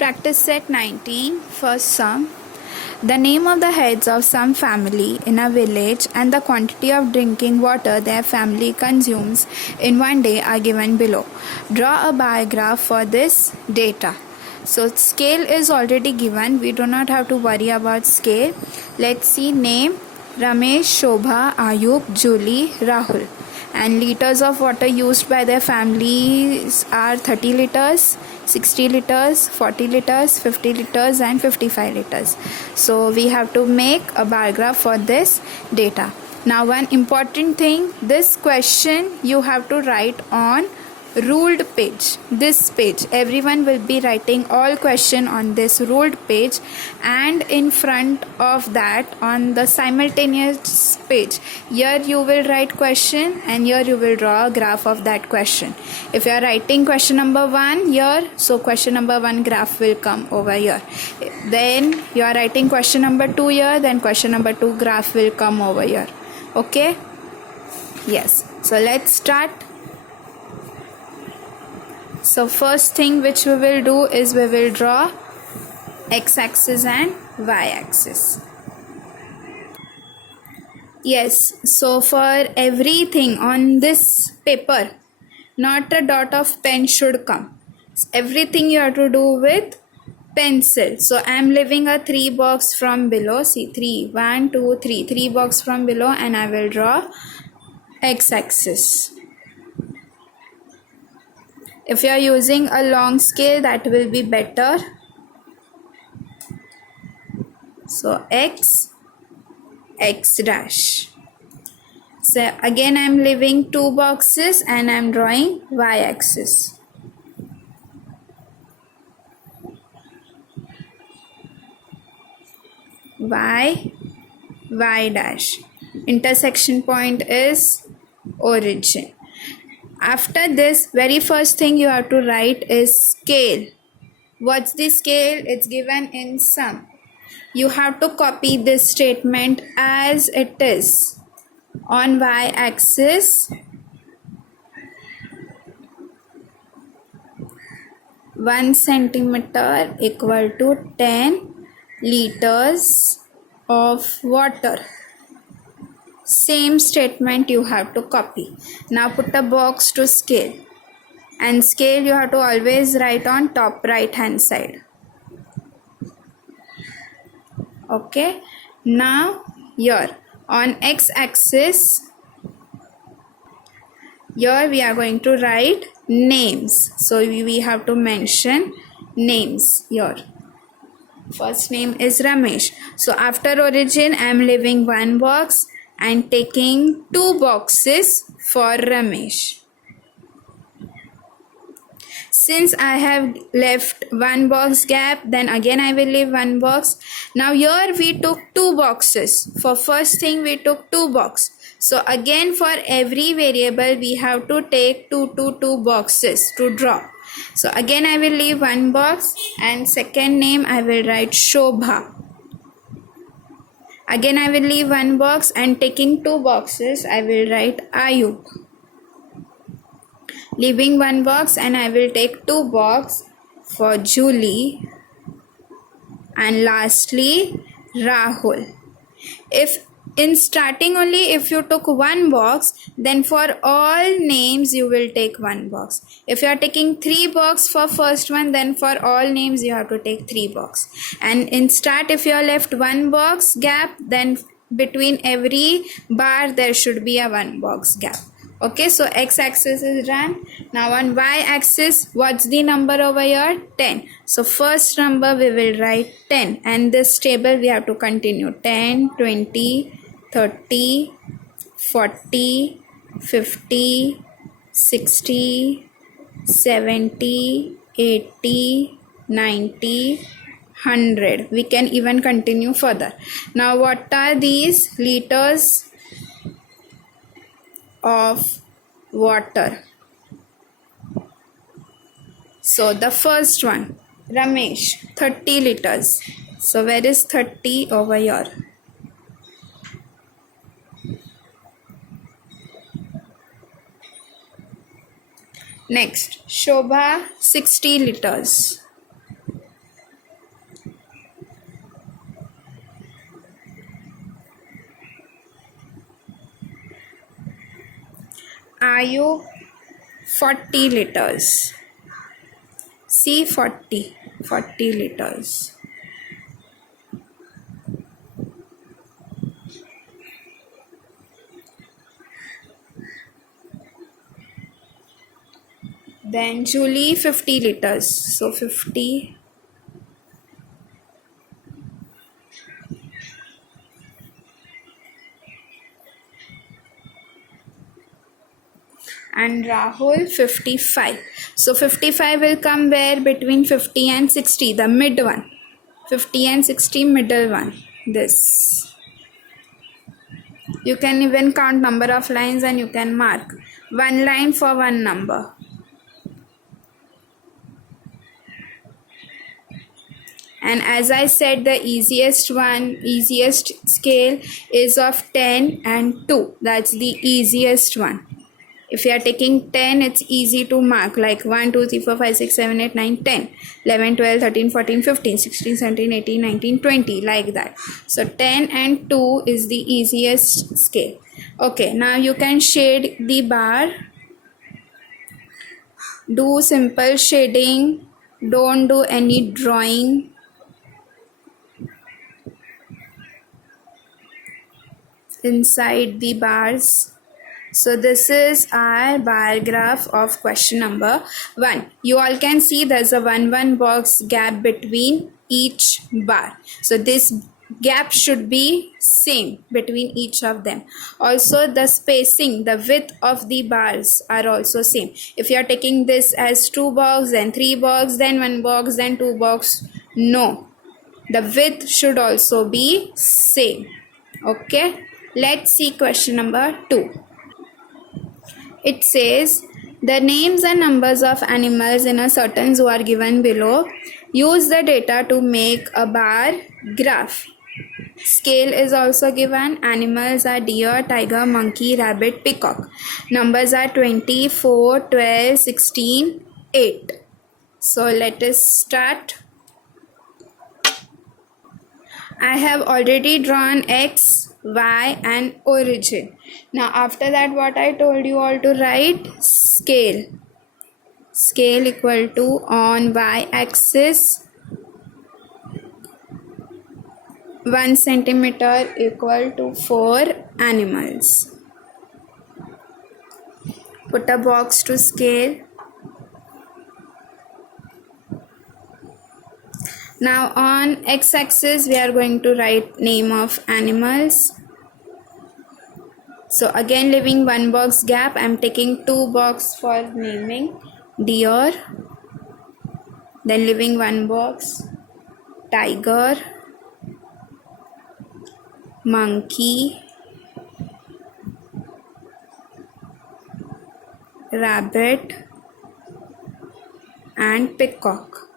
Practice Set 19. First sum. The name of the heads of some family in a village and the quantity of drinking water their family consumes in one day are given below. Draw a bar graph for this data. So scale is already given. We do not have to worry about scale. Let's see name Ramesh, Shobha, Ayub, Julie, Rahul. And liters of water used by their families are 30 liters, 60 liters, 40 liters, 50 liters and 55 liters. So we have to make a bar graph for this data. Now one important thing, this question you have to write on ruled page. This page, everyone will be writing all question on this ruled page, and in front of that on the simultaneous page, here you will write question and here you will draw a graph of that question. If you are writing question number 1 here, so question number 1 graph will come over here. Then you are writing question number 2 here, then question number 2 graph will come over here. Okay, yes, so let's start. So first thing which we will do is we will draw x-axis and y-axis. Yes, so for everything on this paper, not a dot of pen should come. Everything you have to do with pencil. So I am leaving a 3 box from below. See 3, 1, 2, 3. 3 box from below, and I will draw x-axis. If you are using a long scale, that will be better. So x dash. So again I am leaving 2 boxes and I am drawing y-axis. Y dash. Intersection point is origin. After this, very first thing you have to write is scale. What's the scale? It's given in sum. You have to copy this statement as it is. On y-axis, 1 centimeter equal to 10 liters of water. Same statement you have to copy. Now put a box to scale, and scale you have to always write on top right hand side. Okay, now here on x-axis, here we are going to write names. So we have to mention names here. First name is Ramesh. So after origin I am leaving 1 box and taking 2 boxes for Ramesh. Since I have left 1 box gap, then again I will leave 1 box. Now here we took 2 boxes. For first thing we took 2 boxes. So again for every variable we have to take 2 boxes to draw. So again I will leave 1 box, and second name I will write Shobha. Again I will leave 1 box, and taking 2 boxes I will write Ayub. Leaving 1 box, and I will take 2 box for Julie, and lastly Rahul. If in starting only if you took 1 box, then for all names you will take 1 box. If you are taking 3 box for first one, then for all names you have to take 3 box. And in start, if you are left 1 box gap, then between every bar there should be a 1 box gap. Okay, so x-axis is done. Now on y-axis, what's the number over here? 10. So first number we will write 10, and this table we have to continue. 10, 20, 30, 40, 50, 60, 70, 80, 90, 100. We can even continue further. Now what are these liters of water? So the first one, Ramesh, 30 liters. So where is 30? Over here. Next, Shobha, 60 liters. IU 40 liters. C 40 liters. Then Julie 50 liters. So 50. And Rahul 55. So 55 will come where? Between 50 and 60, the mid one. 50 and 60, middle one. This. You can even count number of lines and you can mark one line for one number. And as I said, the easiest scale is of 10 and 2. That's the easiest one. If you are taking 10, it's easy to mark, like 1, 2, 3, 4, 5, 6, 7, 8, 9, 10, 11, 12, 13, 14, 15, 16, 17, 18, 19, 20, like that. So 10 and 2 is the easiest scale. Okay, now you can shade the bar. Do simple shading. Don't do any drawing. Inside the bars. So this is our bar graph of question number 1. You all can see there's a 1 box gap between each bar. So this gap should be same between each of them. Also the spacing, the width of the bars are also same. If you are taking this as 2 box, then 3 box, then 1 box, then 2 box, no. The width should also be same. Okay. Let's see question number 2. It says the names and numbers of animals in a certain zoo are given below. Use the data to make a bar graph. Scale is also given. Animals are deer, tiger, monkey, rabbit, peacock. Numbers are 20, 4, 12, 16, 8. So let us start. I have already drawn X, Y and origin. Now after that, what I told you all to write? Scale. Scale equal to on Y axis 1 centimeter equal to 4 animals. Put a box to scale. Now on x-axis we are going to write name of animals. So again leaving 1 box gap, I am taking 2 box for naming. Deer, then leaving 1 box. Tiger, monkey, rabbit and peacock.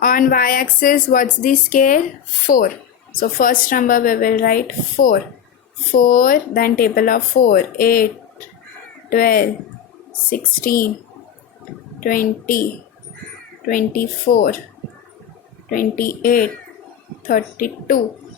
On y-axis, what's the scale? 4. So first number we will write 4. 4, then table of 4. 8, 12, 16, 20, 24, 28, 32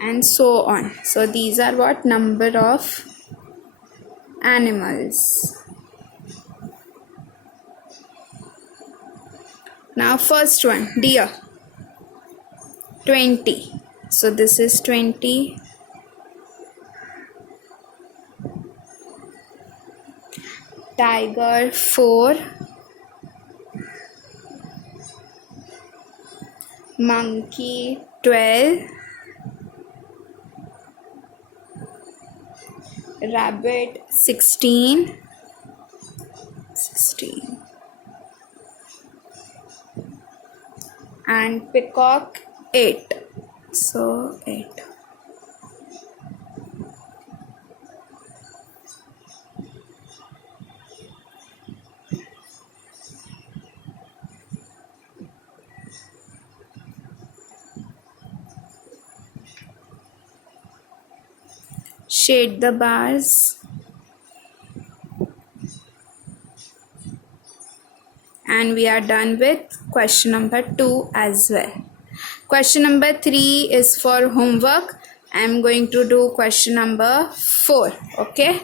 and so on. So these are what? Number of animals. Now first one, deer, 20. So this is 20. Tiger, 4. Monkey, 12. Rabbit, 16. And peacock, 8. So 8. Shade the bars. And we are done with question number 2 as well. Question number 3 is for homework I am going to do question number 4. Okay.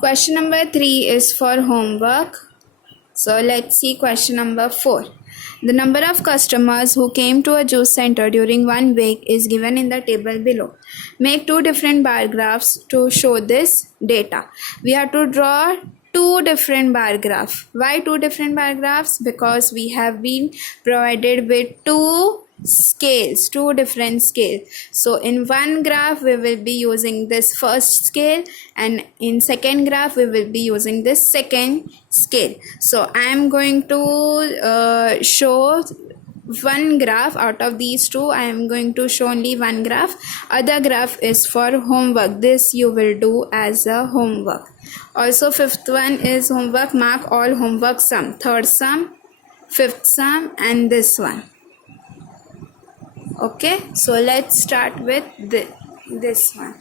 Question number 3 is for homework. So let's see question number 4. The number of customers who came to a juice center during 1 week is given in the table below. Make 2 different bar graphs to show this data. We have to draw 2 different bar graphs. Why 2 different bar graphs? Because we have been provided with 2 different scales. So in one graph we will be using this first scale, and in second graph we will be using this second scale. So I am going to show one graph out of these 2. I am going to show only one graph. Other graph is for homework. This you will do as a homework. Also, 5th one is homework. Mark all homework sum. 3rd sum, 5th sum, and this one. Okay, so let's start with this one.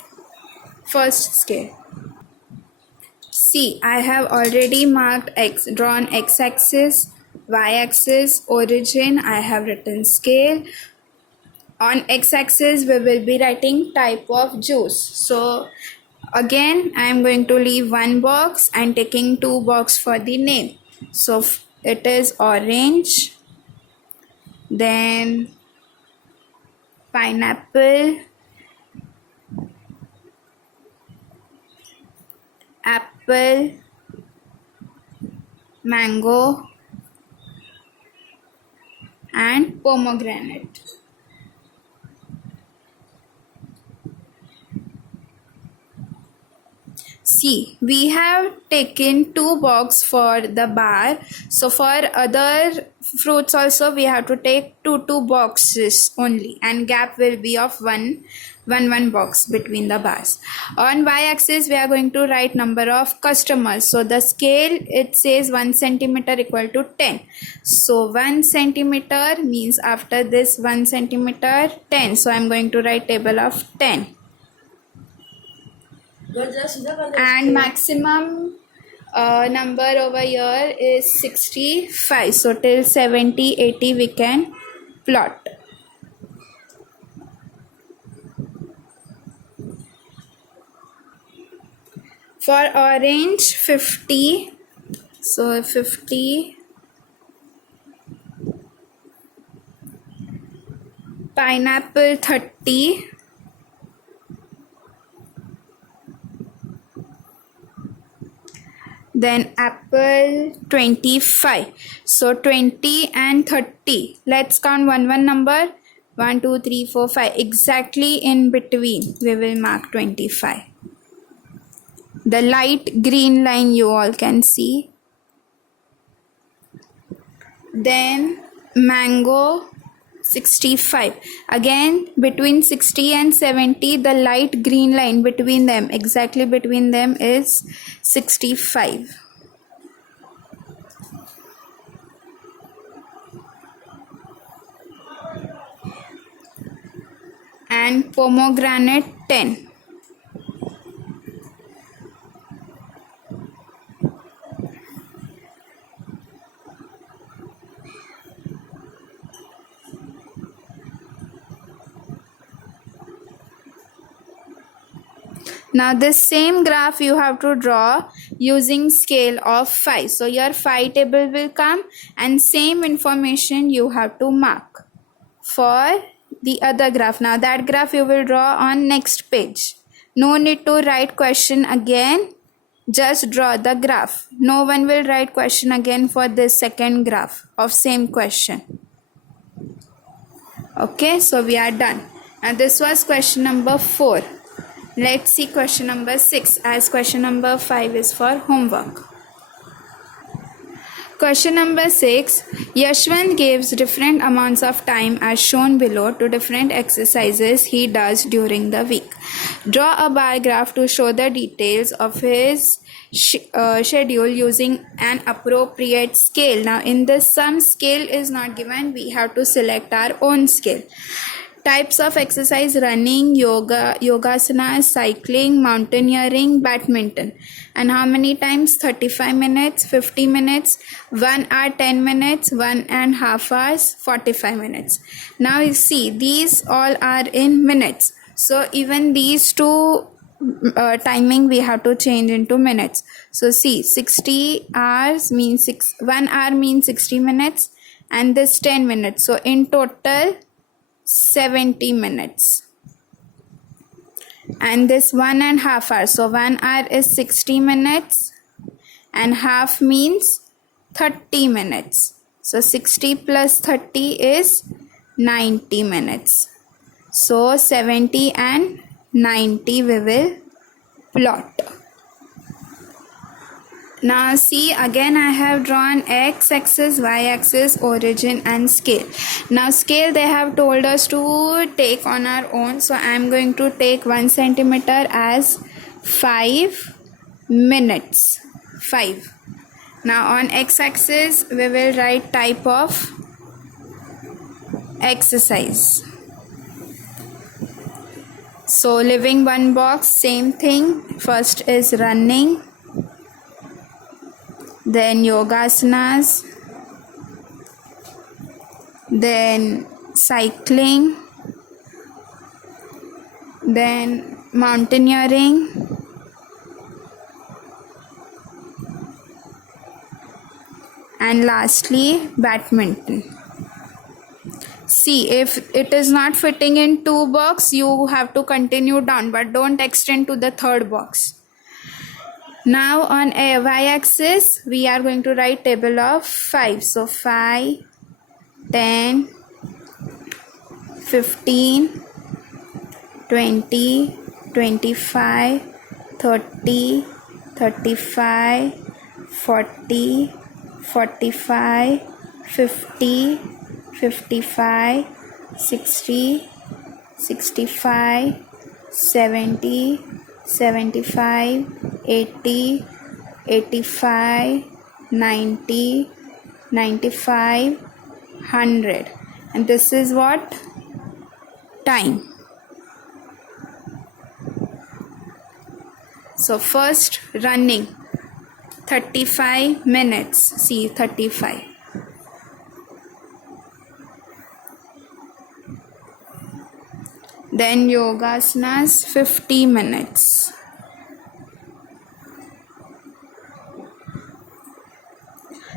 First scale. See, I have already marked drawn x-axis, y-axis, origin. I have written scale. On x-axis, we will be writing type of juice. So again, I am going to leave one box and taking 2 boxes for the name. So it is orange, then pineapple, apple, mango, and pomegranate. See, we have taken 2 boxes for the bar. So for other fruits also we have to take two boxes only, and gap will be of one box between the bars. On y-axis we are going to write number of customers. So the scale, it says 1 centimeter equal to 10. So 1 centimeter means after this 1 centimeter 10. So I am going to write table of 10. And maximum number over here is 65. So till 70, 80 we can plot. For orange, 50. So 50. Pineapple, 30. Then apple, 25. So 20 and 30. Let's count one number. 1, 2, 3, 4, 5. Exactly in between we will mark 25. The light green line you all can see. Then mango, 65. Again, between 60 and 70, the light green line between them, exactly between them, is 65. And pomegranate, 10. Now this same graph you have to draw using scale of 5. So your 5 table will come, and same information you have to mark for the other graph. Now that graph you will draw on next page. No need to write question again. Just draw the graph. No one will write question again for this second graph of same question. Okay, so we are done. And this was question number 4. Let's see question number 6, as question number 5 is for homework. Question number 6. Yashwant gives different amounts of time as shown below to different exercises he does during the week. Draw a bar graph to show the details of his schedule using an appropriate scale. Now in this, some scale is not given. We have to select our own scale. Types of exercise: running, yogasanas, cycling, mountaineering, badminton. And how many times? 35 minutes, 50 minutes, 1 hour 10 minutes, 1.5 hours, 45 minutes. Now you see, these all are in minutes. So even these two timing we have to change into minutes. So see, 60 hours means 1 hour means 60 minutes, and this 10 minutes. So in total 70 minutes, and this 1.5 hours. So 1 hour is 60 minutes and half means 30 minutes. So 60 plus 30 is 90 minutes. So 70 and 90 we will plot. Now see, again I have drawn x-axis, y-axis, origin and scale. Now scale they have told us to take on our own. So I am going to take 1 centimeter as 5 minutes. 5. Now on x-axis we will write type of exercise. So living one box, same thing. First is running, then yogasanas, then cycling, then mountaineering, and lastly badminton. See, if it is not fitting in 2 box, you have to continue down, but don't extend to the 3rd box. Now on a y-axis we are going to write table of 5. So 5, 10, 15, 20, 25, 30, 35, 40, 45, 50, 55, 60, 65, 70, 75, 80, 85, 90, 95, 100. And this is what? Time. So first running, 35 minutes. See, 35. Then yogasanas, 50 minutes.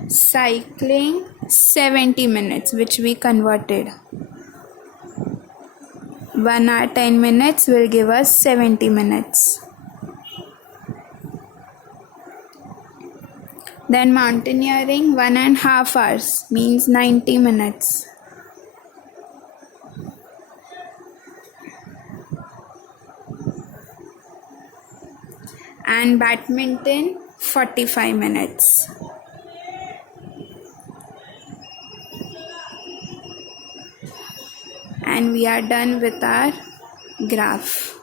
Cycling, 70 minutes, which we converted. 1 hour 10 minutes will give us 70 minutes. Then mountaineering, 1.5 hours means 90 minutes. And badminton, 45 minutes. And we are done with our graph.